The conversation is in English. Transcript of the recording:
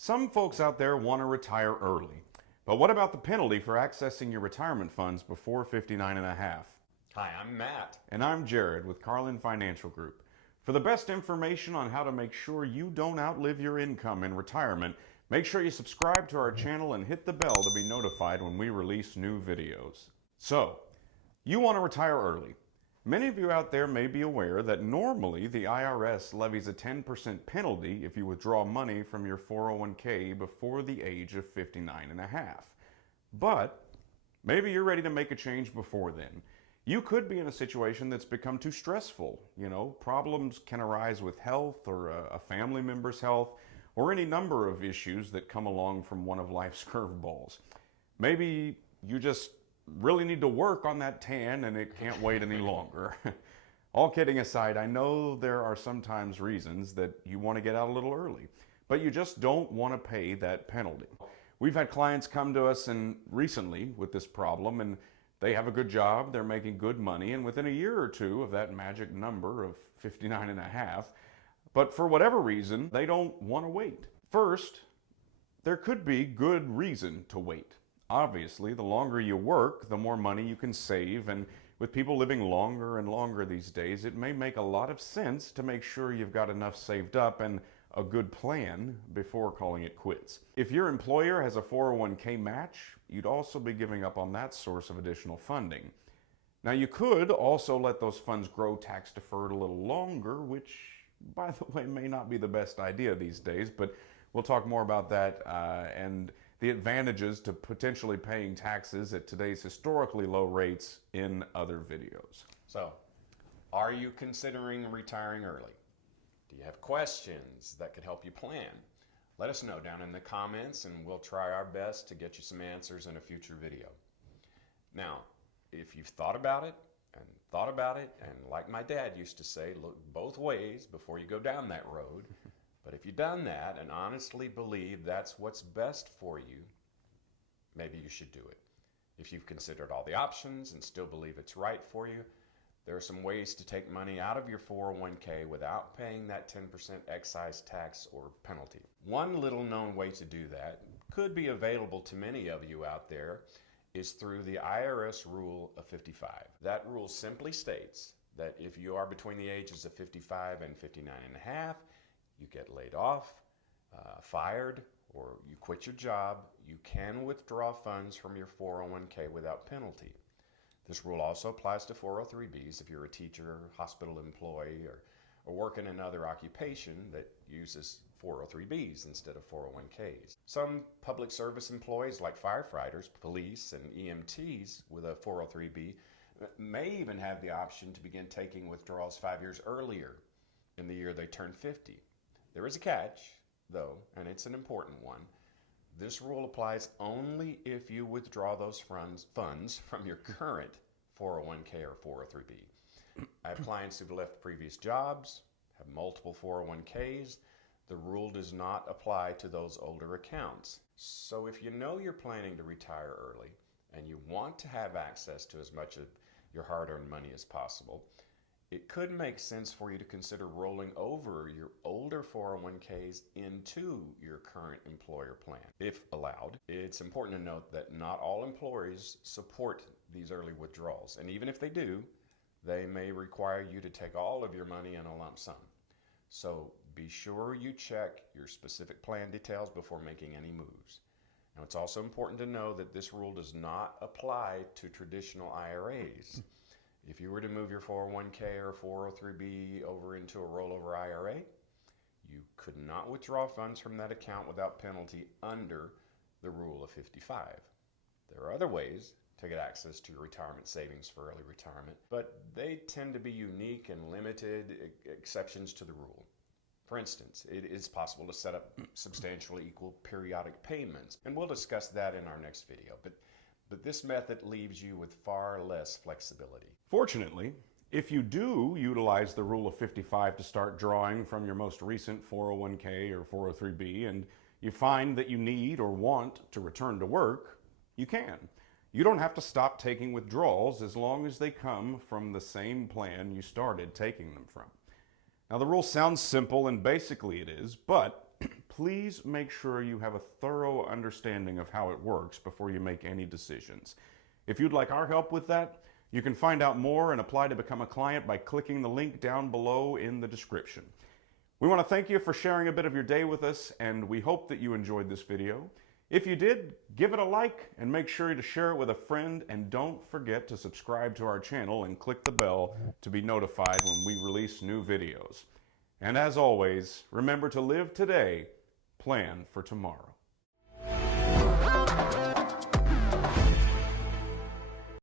Some folks out there want to retire early, but what about the penalty for accessing your retirement funds before 59 and a half? Hi, I'm Matt. And I'm Jared with Carlin Financial Group. For the best information on how to make sure you don't outlive your income in retirement, make sure you subscribe to our channel and hit the bell to be notified when we release new videos. So, you want to retire early. Many of you out there may be aware that normally the IRS levies a 10% penalty if you withdraw money from your 401k before the age of 59 and a half. But maybe you're ready to make a change before then. You could be in a situation that's become too stressful. Problems can arise with health or a family member's health or any number of issues that come along from one of life's curveballs. Maybe you just really need to work on that tan and it can't wait any longer. All kidding aside, I know there are sometimes reasons that you want to get out a little early, but you just don't want to pay that penalty. We've had clients come to us and recently with this problem, and they have a good job, they're making good money, and within a year or two of that magic number of 59 and a half, but for whatever reason, they don't want to wait. First, there could be good reason to wait. Obviously, the longer you work, the more money you can save, and with people living longer and longer these days, it may make a lot of sense to make sure you've got enough saved up and a good plan before calling it quits. If your employer has a 401k match, you'd also be giving up on that source of additional funding. Now, you could also let those funds grow tax deferred a little longer, which, by the way, may not be the best idea these days, but we'll talk more about that and the advantages to potentially paying taxes at today's historically low rates in other videos. So, are you considering retiring early? Do you have questions that could help you plan? Let us know down in the comments and we'll try our best to get you some answers in a future video. Now, if you've thought about it, and like my dad used to say, look both ways before you go down that road. But if you've done that and honestly believe that's what's best for you, maybe you should do it. If you've considered all the options and still believe it's right for you, there are some ways to take money out of your 401k without paying that 10% excise tax or penalty. One little known way to do that could be available to many of you out there is through the IRS Rule of 55. That rule simply states that if you are between the ages of 55 and 59 and a half, you get laid off, fired, or you quit your job, you can withdraw funds from your 401k without penalty. This rule also applies to 403bs if you're a teacher, hospital employee, or work in another occupation that uses 403bs instead of 401ks. Some public service employees like firefighters, police, and EMTs with a 403b may even have the option to begin taking withdrawals 5 years earlier in the year they turn 50. There is a catch, though, and it's an important one. This rule applies only if you withdraw those funds from your current 401k or 403b. I have clients who've left previous jobs, have multiple 401ks. The rule does not apply to those older accounts. So if you know you're planning to retire early and you want to have access to as much of your hard-earned money as possible, it could make sense for you to consider rolling over your older 401ks into your current employer plan, if allowed. It's important to note that not all employers support these early withdrawals, and even if they do, they may require you to take all of your money in a lump sum. So be sure you check your specific plan details before making any moves. Now, it's also important to know that this rule does not apply to traditional IRAs. If you were to move your 401k or 403b over into a rollover IRA, you could not withdraw funds from that account without penalty under the Rule of 55. There are other ways to get access to your retirement savings for early retirement, but they tend to be unique and limited exceptions to the rule. For instance, it is possible to set up substantially equal periodic payments, and we'll discuss that in our next video. But this method leaves you with far less flexibility. Fortunately, if you do utilize the Rule of 55 to start drawing from your most recent 401k or 403b and you find that you need or want to return to work, you can. You don't have to stop taking withdrawals as long as they come from the same plan you started taking them from. Now, the rule sounds simple, and basically it is, but please make sure you have a thorough understanding of how it works before you make any decisions. If you'd like our help with that, you can find out more and apply to become a client by clicking the link down below in the description. We want to thank you for sharing a bit of your day with us, and we hope that you enjoyed this video. If you did, give it a like and make sure to share it with a friend, and don't forget to subscribe to our channel and click the bell to be notified when we release new videos. And as always, remember to live today, plan for tomorrow.